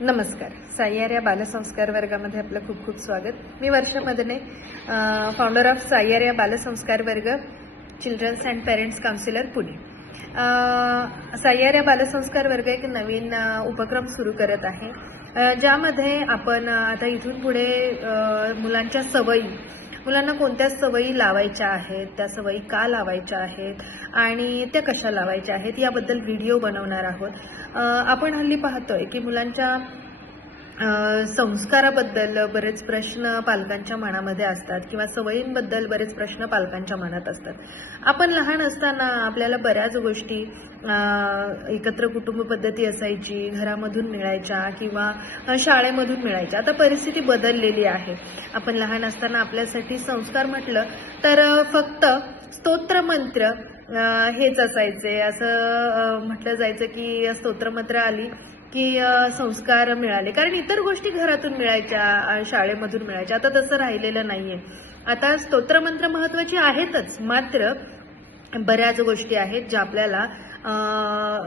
नमस्कार. साय्यार या बालसंस्कार वर्गामध्ये आपलं खूप खूप स्वागत. मी वर्षा मदने, फाउंडर ऑफ साय्यार या बालसंस्कार वर्ग, children's and parents counsellor, Pune. Sayyar या बालसंस्कार वर्ग एक नवीन उपक्रम सुरू करत आहे, ज्यामध्ये आपण आता इथून पुढे मुलांच्या सवयी, मुलांना कोणत्या सवयी लावायच्या आहेत, त्या सवयी का लावायच्या आहेत आणि त्या कशा लावायच्या आहेत याबद्दल व्हिडिओ बनवणार आहोत. आपण हल्ली पाहतोय की मुलांच्या संस्काराबद्दल बरेच प्रश्न पालकांच्या मनामध्ये असतात किंवा सवयींबद्दल बरेच प्रश्न पालकांच्या मनात असतात. आपण लहान असताना आपल्याला बऱ्याच गोष्टी एकत्र कुटुंब पद्धती असायची, घरामधून मिळायच्या किंवा शाळेमधून मिळायच्या. आता परिस्थिती बदललेली आहे. आपण लहान असताना आपल्यासाठी संस्कार म्हटलं तर फक्त स्तोत्रमंत्र हेच असायचे. असं म्हटलं जायचं की स्तोत्रमंत्र आली की संस्कार मिळाले, कारण इतर गोष्टी घरातून मिळायच्या, शाळेमधून मिळायच्या. आता तसं राहिलेलं नाहीये. आता स्तोत्रमंत्र महत्वाची आहेतच, मात्र बऱ्याच गोष्टी आहेत ज्या आपल्याला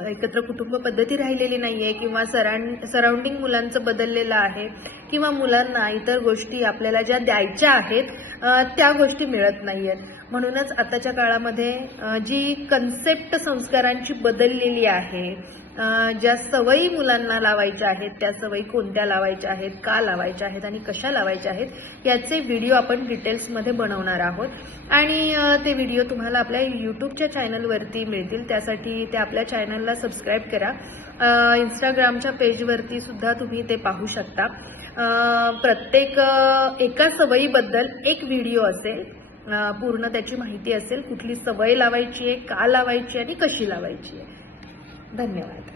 एकत्र कुटुंब पद्धती राहिलेली नाहीये किंवा सराउंडिंग मुलांचं बदललेलं आहे किंवा मुलांना इतर गोष्टी आपल्याला ज्या द्यायच्या आहेत त्या गोष्टी मिळत नाहीयेत. म्हणूनच आताच्या काळामध्ये जी कन्सेप्ट संस्कारांची बदललेली आहे, ज्या सवयी मुलांना लावायच्या आहेत, त्या सवयी कोणत्या लावायच्या आहेत, का लावायच्या आहेत आणि कशा लावायच्या आहेत याचे व्हिडिओ आपण डिटेल्समध्ये बनवणार आहोत. आणि ते व्हिडिओ तुम्हाला आपल्या यूट्यूबच्या चॅनलवरती मिळतील. त्यासाठी ते आपल्या चॅनलला सबस्क्राईब करा. इंस्टाग्रामच्या पेजवरती सुद्धा तुम्ही ते पाहू शकता. प्रत्येक एका सवयीबद्दल एक व्हिडिओ असेल, पूर्ण त्याची माहिती असेल, कुठली सवय लावायची आहे, का लावायची आणि कशी लावायची आहे. धन्यवाद.